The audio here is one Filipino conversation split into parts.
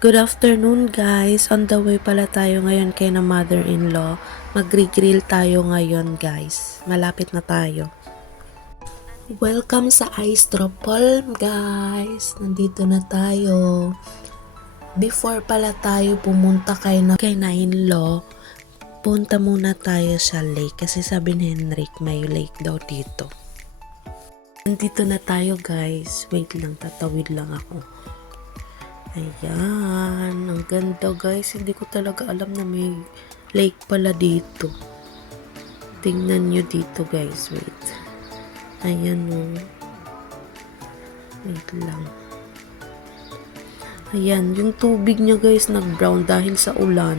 Good afternoon guys! On the way pala tayo ngayon kay na mother-in-law. Magri-grill tayo ngayon guys. Malapit na tayo. Welcome sa Ice Drop Palm guys! Nandito na tayo. Before pala tayo pumunta kay na in-law, punta muna tayo sa lake kasi sabi ni Henrik may lake daw dito. Nandito na tayo guys. Wait lang, tatawid lang ako. Ayan, ang ganda guys. Hindi ko talaga alam na may lake pala dito. Tingnan nyo dito guys. Wait. Ayan o. Wait lang. Ayan, yung tubig niya guys nag-brown dahil sa ulan.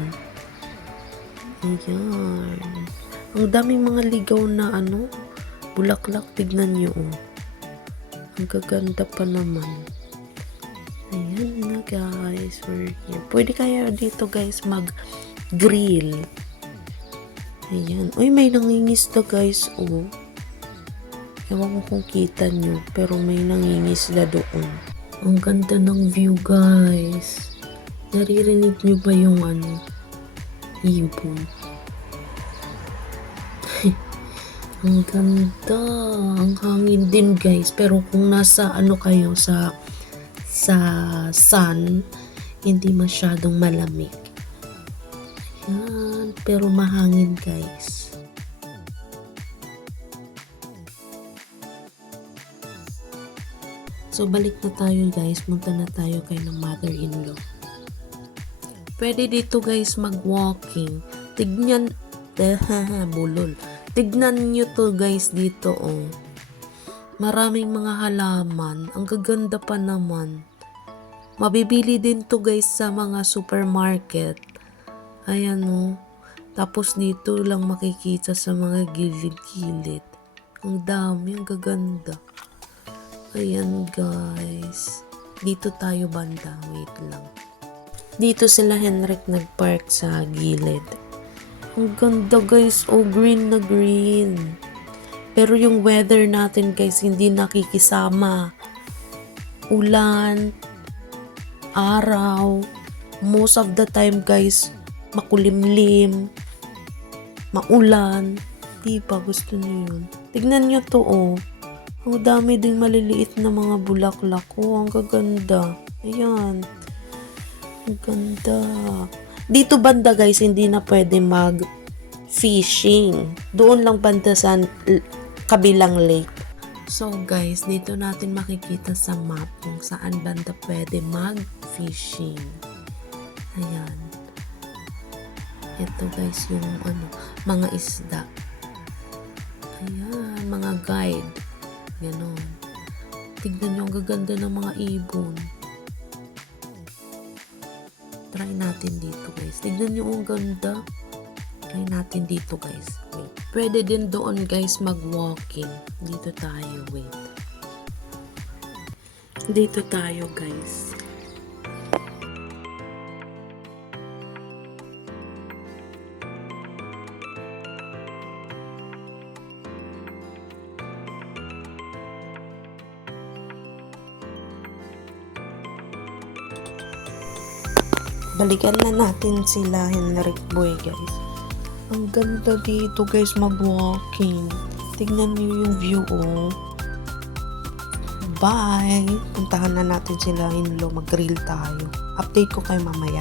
Ayan. Ang daming mga ligaw na bulaklak. Tignan nyo o. Ang gaganda pa naman. Ayan na guys, we're here. Pwede kaya dito guys mag-grill. Ayan. Uy, may nangingisda guys, oh. Ewan ko kung kita nyo, pero may nangingisda doon. Ang ganda ng view guys. Naririnig nyo ba yung ibon? Ang ganda. Ang hangin din guys. Pero kung nasa kayo sa sun, hindi masyadong malamig. Ayan, pero mahangin guys. So balik na tayo guys, punta na tayo kay ng mother-in-law. Pwede dito guys mag-walking. Tignan, bulol. Tignan nyo to guys dito oh. Maraming mga halaman. Ang gaganda pa naman. Mabibili din to guys sa mga supermarket. Ayan o. Tapos dito lang makikita sa mga gilid-gilid. Ang dami. Ang gaganda. Ayan guys. Dito tayo banda. Wait lang. Dito sila Henrik nagpark sa gilid. Ang ganda guys. Oh, green na green. Pero yung weather natin guys, hindi nakikisama. Ulan, araw, most of the time guys, makulimlim, maulan. Diba gusto niyo yun? Tignan nyo to oh. Ang dami ding maliliit na mga bulaklak. Oh, ang gaganda. Ayan. Ang ganda. Dito banda guys, hindi na pwede mag-fishing. Doon lang banda sa kabilang lake. So guys, dito natin makikita sa map kung saan banda pwede mag-fishing. Ayan. Ito guys yung mga isda. Ayan, mga guide. Ganon. Tignan nyo ang gaganda ng mga ibon. Try natin dito guys. Tignan nyo ang ganda. Try natin dito guys. Wait. Pwede din doon guys mag-walking. Dito tayo. Wait. Dito tayo guys. Balikan na natin sila Henrik Boy guys. Ang ganda dito guys mag-walking. Tignan niyo yung view oh. Bye! Puntahan na natin sila in-law. Mag-grill tayo. Update ko kayo mamaya.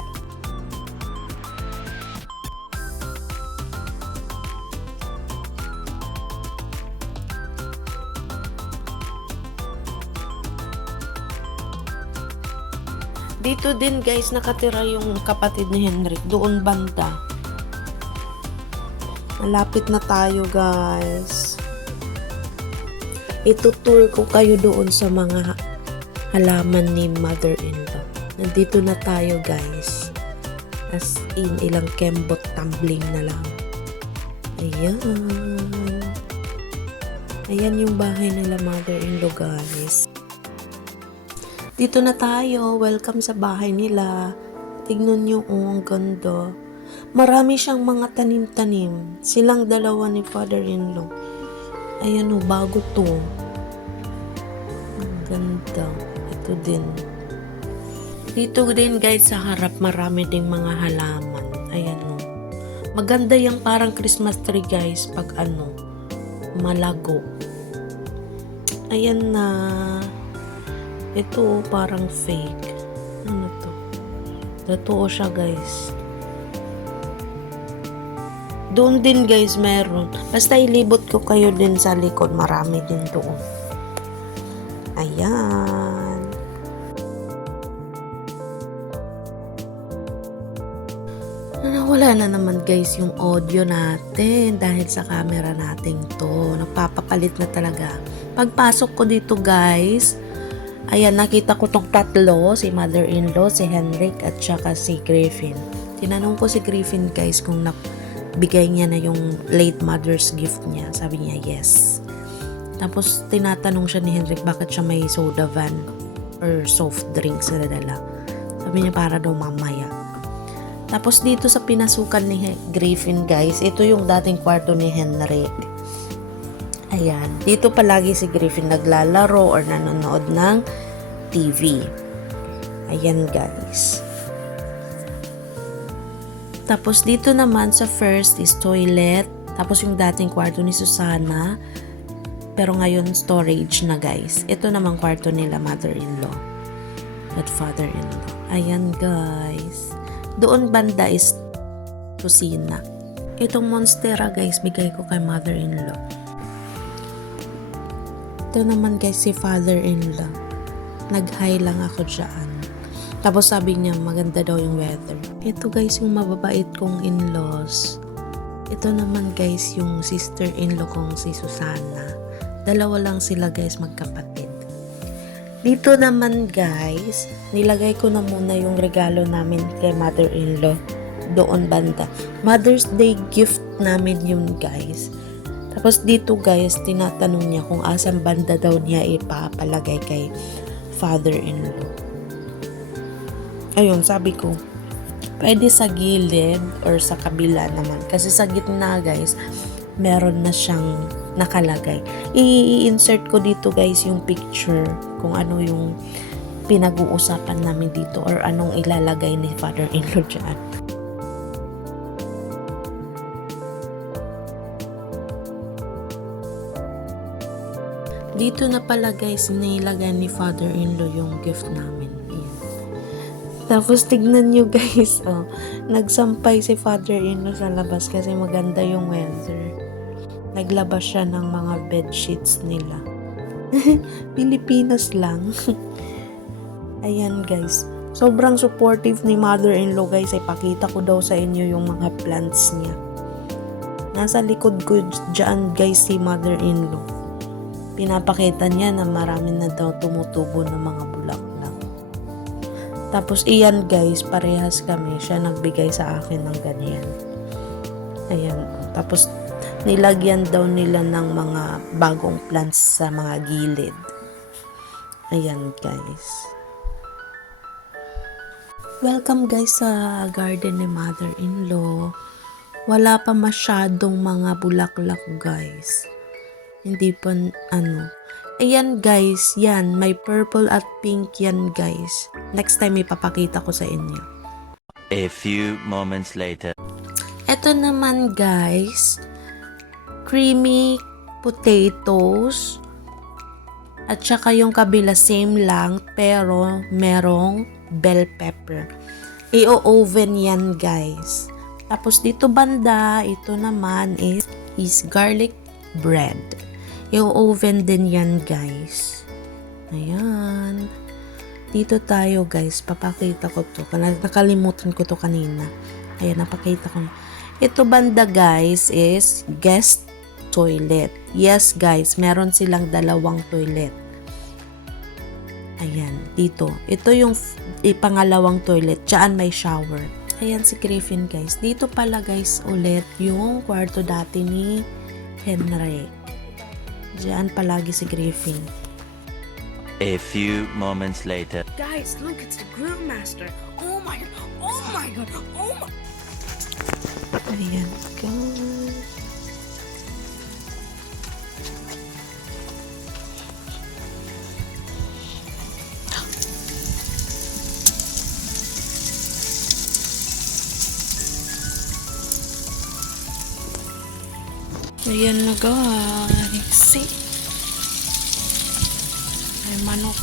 Dito din guys nakatira yung kapatid ni Henrik. Doon banda. Malapit na tayo guys. Itutour ko kayo doon sa mga halaman ni mother-in-law. Nandito na tayo guys. As in, ilang kembot tumbling na lang. Ayan. Ayan yung bahay nila mother-in-law guys. Dito na tayo. Welcome sa bahay nila. Tignan nyo ang ganda. Marami siyang mga tanim-tanim. Silang dalawa ni father-in-law. Ayan o, bago to. Ang ganda. Ito din. Dito din guys sa harap marami ding mga halaman. Ayan o. Maganda yung parang Christmas tree guys pag malago. Ayan na. Ito parang fake. Ano to? Totoo siya guys. Doon din guys meron. Basta ilibot ko kayo din sa likod. Marami din doon. Ayan. Wala na naman guys yung audio natin dahil sa camera natin to. Nagpapapalit na talaga. Pagpasok ko dito guys, ayan, nakita ko tong tatlo, si mother-in-law, si Henrik, at saka si Griffin. Tinanong ko si Griffin guys kung bigay niya na yung late mother's gift niya. Sabi niya yes. Tapos tinatanong siya ni Henrik bakit siya may soda van or soft drinks na dala. Sabi niya para daw mamaya. Tapos dito sa pinasukan ni Griffin guys, ito yung dating kwarto ni Henrik. Ayan, dito palagi si Griffin naglalaro or nanonood ng TV. Ayan guys. Tapos dito naman sa first is toilet. Tapos yung dating kwarto ni Susana. Pero ngayon storage na guys. Ito naman kwarto nila mother-in-law at father-in-law. Ayan guys. Doon banda is kusina. Itong monstera guys, bigay ko kay mother-in-law. Ito naman guys si father-in-law. Nag-hi lang ako dyan. Tapos sabi niya maganda daw yung weather. Ito guys yung mababait kong in-laws. Ito naman guys yung sister-in-law kong si Susana. Dalawa lang sila guys magkapatid. Dito naman guys, nilagay ko na muna yung regalo namin kay mother-in-law doon banda. Mother's Day gift namin yun guys. Tapos dito guys, tinatanong niya kung asang banda daw niya ipapalagay kay father-in-law. Ayun, sabi ko, pwede sa gilid or sa kabila naman. Kasi sa gitna guys, meron na siyang nakalagay. I-insert ko dito guys yung picture kung ano yung pinag-uusapan namin dito or anong ilalagay ni father-in-law dyan. Dito na pala guys, nilagay ni father-in-law yung gift namin. Ayan. Tapos tignan nyo guys, nagsampay si father-in-law sa labas kasi maganda yung weather. Naglabas siya ng mga bed sheets nila. Pilipinas lang. Ayan guys. Sobrang supportive ni mother-in-law guys. Ay pakita ko daw sa inyo yung mga plants niya. Nasa likod ko dyan guys si mother-in-law. Pinapakita niya na marami na daw tumutubo ng mga bulaklak. Tapos iyan guys, parehas kami. Siya nagbigay sa akin ng ganyan. Ayan. Tapos nilagyan daw nila ng mga bagong plants sa mga gilid. Ayan guys. Welcome guys sa garden ni mother-in-law. Wala pa masyadong mga bulaklak guys. Hindi pa Ayan guys, yan. May purple at pink yan guys. Next time ipapakita ko sa inyo. A few moments later. Ito naman guys, creamy potatoes at saka yung kabila same lang pero merong bell pepper. I-oven yan guys. Tapos dito banda, ito naman is garlic bread. I-oven din yan guys. Ayan. Dito tayo guys, papakita ko to. Nakalimutan ko to kanina. Ayan, napakita ko na. Ito banda guys is guest toilet. Yes guys, meron silang dalawang toilet. Ayan, dito. Ito yung pangalawang toilet. Diyan may shower. Ayan si Griffin guys. Dito pala guys ulit yung kwarto dati ni Henry. Diyan palagi si Griffin. A few moments later. Guys, look, it's the grill master. Oh my god. Oh my god. Oh my. Ayan guys. Ayan na guys. See? Ay manok.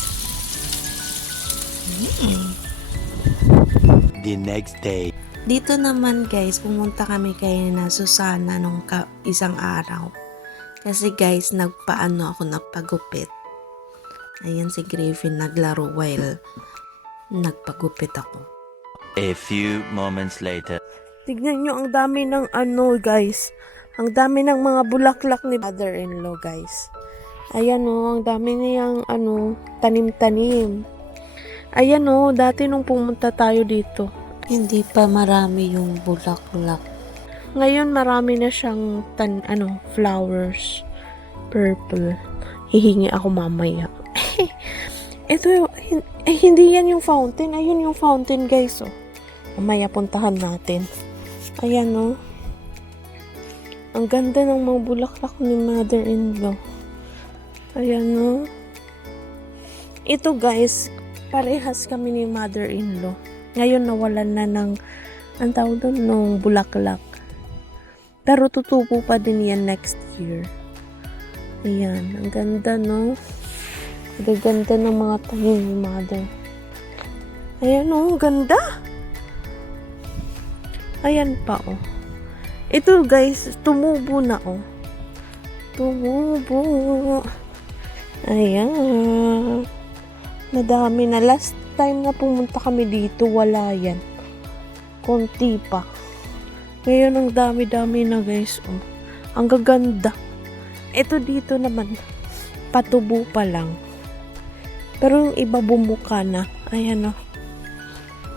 The next day. Dito naman guys, pumunta kami kay na Susana nung isang araw. Kasi guys, nagpagupit. Ayan si Griffin naglaro while nagpagupit ako. A few moments later. Tignan nyo, ang dami ng guys. Ang dami ng mga bulaklak ni mother-in-law, guys. Ayan ang dami niyang tanim-tanim. Ayan dati nung pumunta tayo dito, hindi pa marami yung bulaklak. Ngayon marami na siyang flowers. Purple. Hihingi ako mamaya. Ito, hindi yan yung fountain. Ayun yung fountain, guys, Mamaya puntahan natin. Ayan, Ang ganda ng mga bulaklak ni mother-in-law. Ayan, Ito, guys, parehas kami ni mother-in-law. Ngayon, nawalan na ng, ang tawag doon, ng bulaklak. Pero tutubo pa din yan next year. Ayan, ang ganda, Ang ganda ng mga tanim ni mother. Ayan, ang ganda. Ayan pa, Ito, guys, tumubo na, Tumubo. Ayan. Madami na. Last time na pumunta kami dito, wala yan. Konti pa. Ngayon, ang dami-dami na, guys, Ang gaganda. Ito dito naman, patubo pa lang. Pero yung iba bumuka na. Ayan,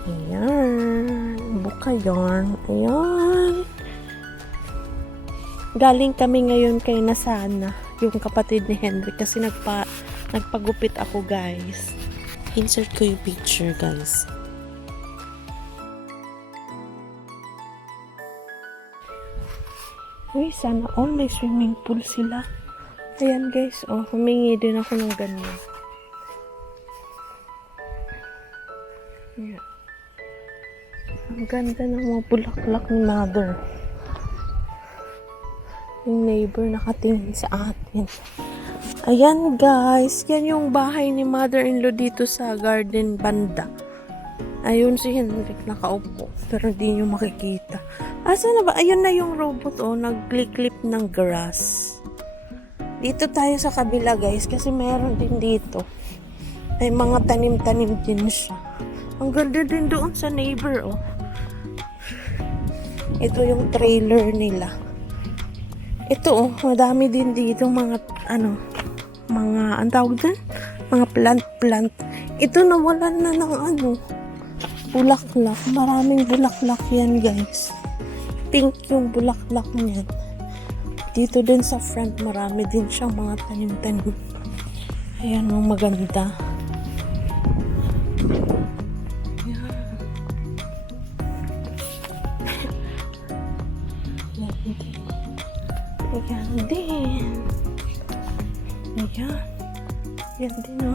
Ayan. Buka yan. Ayan. Galing kami ngayon kay Nasana, yung kapatid ni Henry, kasi nagpagupit ako, guys. Insert ko yung picture, guys. Uy, sana all may swimming pool sila. Ayan, guys, humingi din ako ng ganyan. Ayan. Ang ganda ng mga bulaklak ni mother. Yung neighbor nakatingin sa atin. Ayan, guys. Yan yung bahay ni mother-in-law dito sa garden banda. Ayun si Henrik nakaupo. Pero hindi nyo makikita. Asa na ba? Ayun na yung robot, nag-clip ng grass. Dito tayo sa kabila, guys. Kasi meron din dito. May mga tanim-tanim din siya. Ang ganda din doon sa neighbor, Ito yung trailer nila. Ito, madami din dito mga, ang tawag dyan? Mga plant. Ito, nawalan na ng bulaklak. Maraming bulaklak yan, guys. Pink yung bulaklak niyan. Dito din sa front, marami din siyang mga tanim-tanim. Ayan, maganda. Ayan din. Ayan din,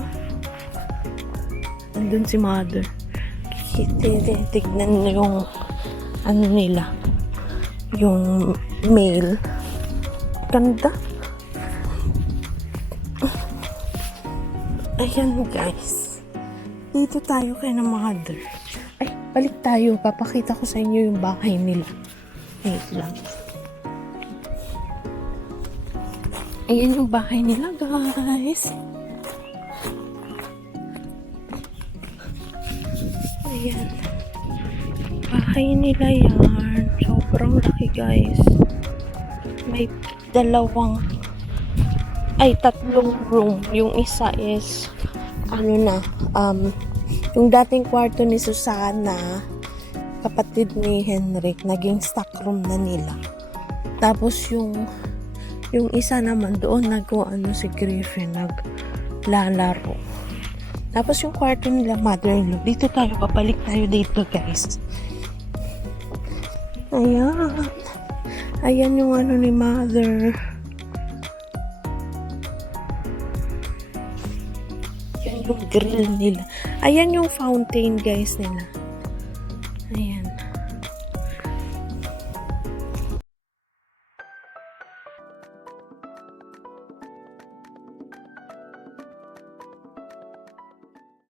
Nandun si mother. Tignan yung nila. Yung mail. Ganda. Ayan, guys. Dito tayo kay na mother. Ay, balik tayo. Papakita ko sa inyo yung bahay nila. Wait lang. Ayan yung bahay nila, guys. Ayan. Bahay nila yan. Sobrang laki, guys. May tatlong room. Yung isa is, yung dating kwarto ni Susana, kapatid ni Henrik, naging stock room na nila. Tapos yung isa naman doon si Griffin naglalaro. Tapos yung kwarto nila mother-in-law. Dito tayo, papalik tayo dito, guys. Ayan. Ayan yung ni mother. Ayan yung grill nila. Ayan yung fountain, guys, nila. Ayan.